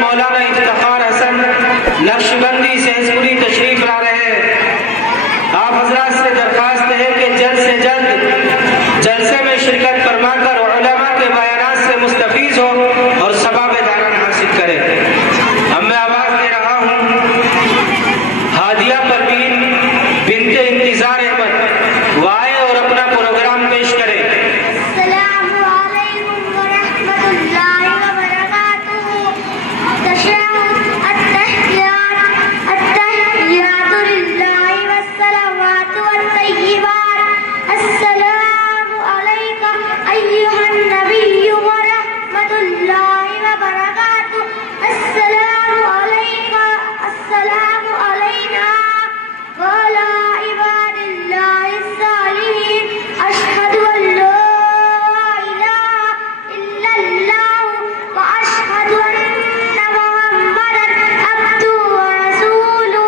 مولانا افتخار حسن نقشبندی سہسپوری تشریف لا رہے ہیں۔ آپ حضرات سے درخواست ہے کہ جلد سے جلد جلسے میں شرکت فرما کر علماء کے بیانات سے مستفیض ہو اور ثواب داران حاصل کرے۔ اب میں آواز دے رہا ہوں ہادیہ پروین بنت انتظار احمد، وہ آئے اور اپنا پروگرام پیش کرے۔ السلام علیکم ورحمۃ اللہ وبرکاتہ۔ تشہد التحیات للہ والصلوات والطیبات۔ السلام علیک ایھا النبی ورحمۃ اللہ وبرکاتہ۔ السلام علیک السلام علینا وعلی عباد اللہ الصالحین۔ اشہد ان لا الہ الا اللہ واشہد ان محمدا عبدہ ورسولہ۔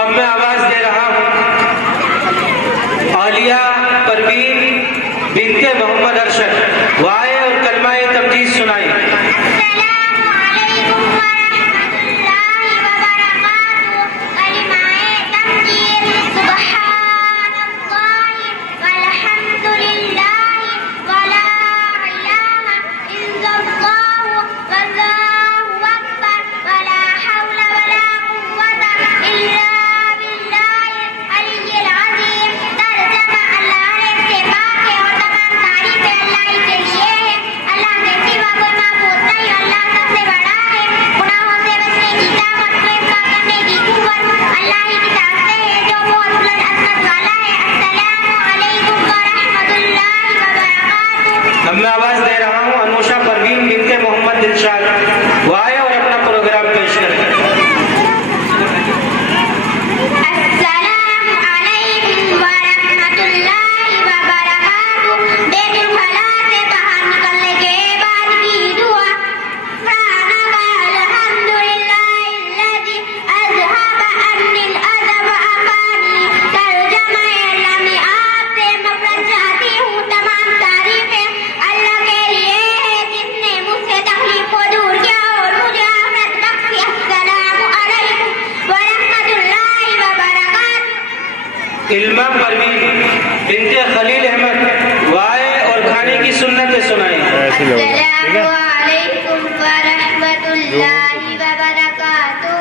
اب میں آواز دے رہا ہوں عالیہ پروین بنت محمد ارشد، وہ آئے اور کلمہ تمجید سنائیں۔ السلام علیکم ورحمۃ اللہ وبرکاتہ۔ کلمہ تمجید۔ سبحان اللہ والحمد للہ ولا الہ الا اللہ واللہ اکبر ولا حول ولا قوة الا باللہ العلی العظیم۔ ترجمہ اللہ سے پاک ہے اور تمام تعریفیں اللہ ہی کے لیے ہے۔ اللہ کے سوا کوئی معبود نہیں، اللہ سب سے بڑا ہے۔ گناہوں سے بچنے کی طاقت، فیصلہ کرنے کی قوت اللہ ہی کی طرف سے ہے جو بہت بلند عظمت والا ہے۔ السلام علیکم ورحمۃ اللہ وبرکاتہ۔ اب میں آواز دے رہا ہوں انوشا پروین بنت محمد دلشاد، وہ آئے اور اپنا پروگرام پیش کریں۔ السلام علیکم ورحمۃ اللہ وبرکاتہ۔ بیت الخلا سے باہر نکلنے کے بعد کی دعا۔ الحمد للہ الذی اذہب عنی الاذى وعافانی۔ ترجمہ اللہ میں آپ سے مغفرت چاہتی ہوں، تمام تعریفیں اللہ کے لیے ہے جس نے مجھ سے تکلیف کو دور کیا اور مجھے آخرت بخشی۔ السلام علیکم ورحمۃ اللہ وبرکاتہ۔ علمہ پروین بنت خلیل احمد، وہ آئے اور کھانے کی سنتیں سنائیں۔ السلام علیکم ورحمۃ اللہ وبرکاتہ۔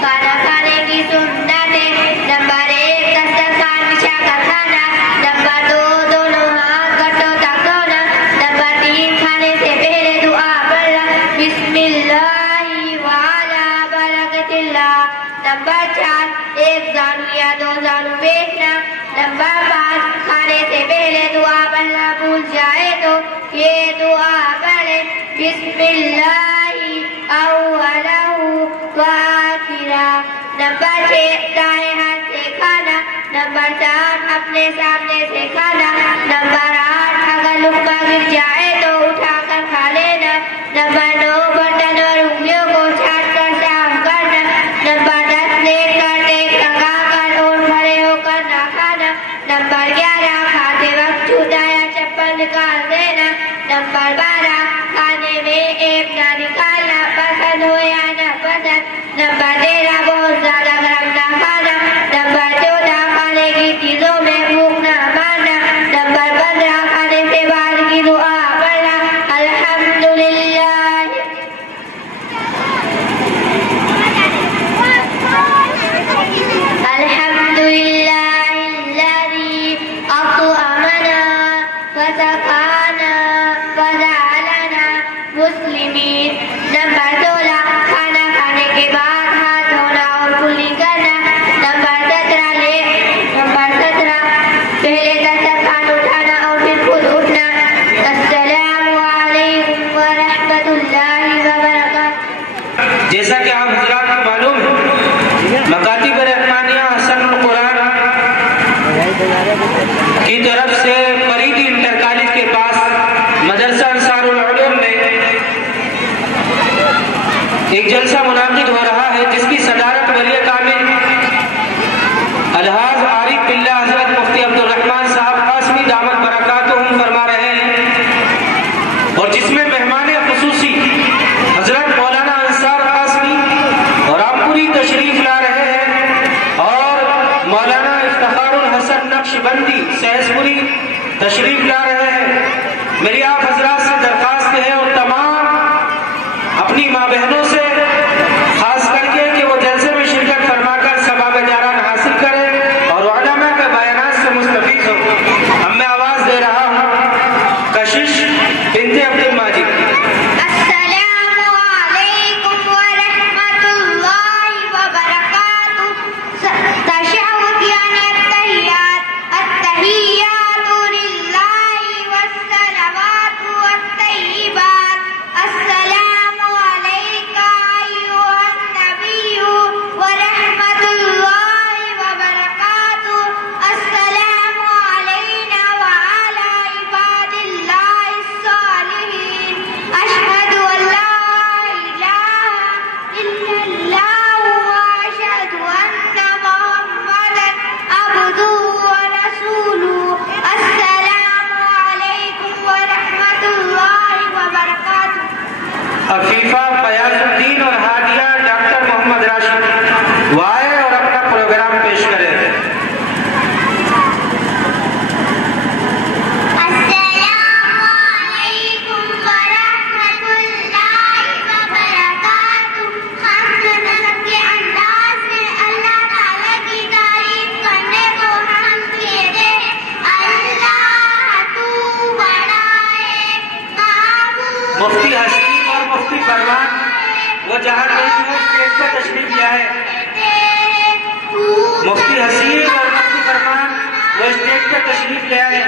کھانا کھانے کی سنتیں۔ نمبر 1 دسترخوان بچھا کر کھانا۔ نمبر 2 دونوں ہاتھ گھٹوں تک دھونا۔ نمبر 3 کھانے سے پہلے دعا پڑھنا، بسم اللہ وعلی برکت اللہ۔ نمبر 4 ایک زانو یا 2 زانو بیٹھنا۔ نمبر 5 کھانے سے پہلے دعا پڑھنا بھول جائے تو یہ دعا پڑھیں، بسم اللہ اولہ وآخرہ۔ نمبر 6 دائیں ہاتھ سے کھانا۔ نمبر 7 اپنے سامنے سے کھانا۔ نمبر 8 اگر لقمہ گر جائے تو اٹھا کر کھا لینا۔ نمبر 9 برتن اور انگلیوں کو چھانٹ کر صاف کرنا۔ نمبر 10 نیک کر ٹیک لگا کر اور کھڑے ہو کر نہ کھانا۔ نمبر 11 کھاتے وقت جوتا یا چپل نکال دینا۔ نمبر 12 کھانے میں ایک نہ نکالنا، پسند ہو یا نہ پسند۔ نمبر 13 بہت زیادہ گرم نہ کھانا۔ نمبر 14 کھانے کی چیزوں میں بھوک نہ مارنا۔ نمبر 15 کھانے سے بعد کی دعا پڑھنا، الحمدللہ الحمدللہ الذی اطعمنا وسقانا وجعلنا مسلمین۔ نمبر 16 کھانا کھانے کے بعد ہاتھ دھونا اور کلی کرنا۔ نمبر 17 پہلے دسترخوان اٹھانا اور پھر خود اٹھنا۔ السلام علیکم ورحمۃ اللہ وبرکاتہ۔ جیسا کہ آپ حضرات کو معلوم ہے، مکاتب رحمانیہ حسن القرآن کی طرف سے فریدی انٹر کالج کے پاس مدرسہ انصار العلوم میں ایک جلسہ منعقد ہو رہا ہے جس کی صدارت ولی کامل الحاظ عارف باللہ حضرت مفتی عبدالرحمن صاحب قاسمی دامت برکاتہم فرما رہے ہیں، اور جس میں مہمان خصوصی سہسپوری تشریف لا رہے ہیں، میری آپ حضرات سے درخواست ہے اور تمام اپنی ماں بہنوں سے خاص کر کے کہ وہ جلسے میں شرکت فرما کر ثواب جاران حاصل کریں اور علماء کے بیانات سے مستفید ہو۔ اب میں آواز دے رہا ہوں کشش بنت عبد الماجد۔ عفیفہ فیاض الدین اور ہادیہ ڈاکٹر محمد راشد وہ آئے اور اپنا پروگرام پیش کریں۔ مفتی حسین اور مفتی پروان وہ جہاں کہیں وہ اسٹیج پہ تشریف لے آئے۔ مفتی حسین اور مفتی پروان وہ اسٹیج پہ تشریف لے آئے۔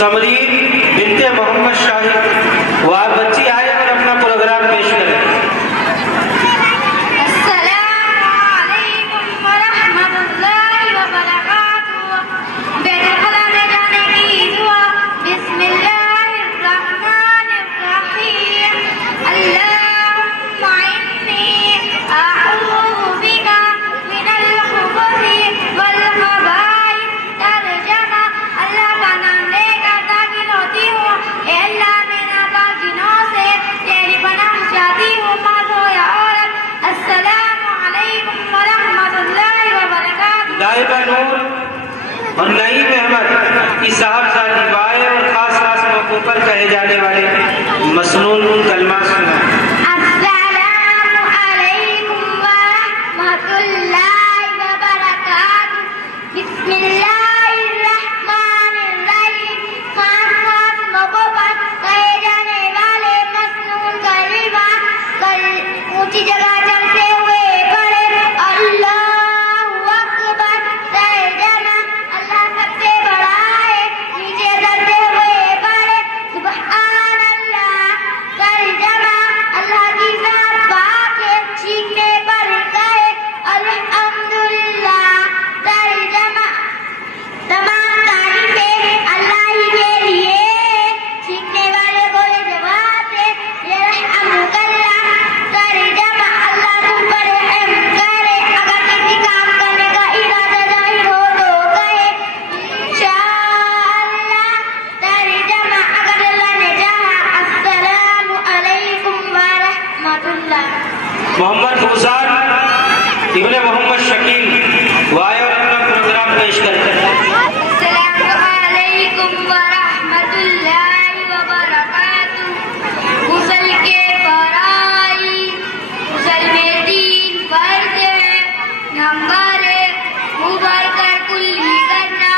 سمرین بنت محمد شاہد وہ آپ بچی آئے اور اپنا پروگرام پیش کریں۔ دائبہ نور اور نعیم احمد کی صاحبزادی وائے اور خاص خاص موقعوں پر کہے جانے والے مسنون کلمات سنا۔ السلام علیکم ورحمۃ اللہ وبرکاتہ۔ بسم اللہ الرحمن الرحیم۔ خاص خاص موقعوں پر کہے جانے والے مسنون کلمات اونچی جگہ چلتے ہوئے پڑھے۔ اللہ نیچے چلتے ہوئے پڑھے۔ سبحان اللہ ترجمہ محمد حسین ابن محمد شکیل وائے اور اپنا پروگرام پیش کرتے ہیں. السلام علیکم ورحمۃ اللہ وبرکاتہ. غسل کے فرائض، غسل میں 3 فرض ہیں. نمبر 1 منہ بھر کر کلی کرنا.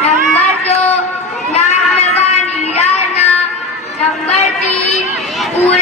نمبر 2 ناک میں پانی ڈالنا. نمبر 3 پورے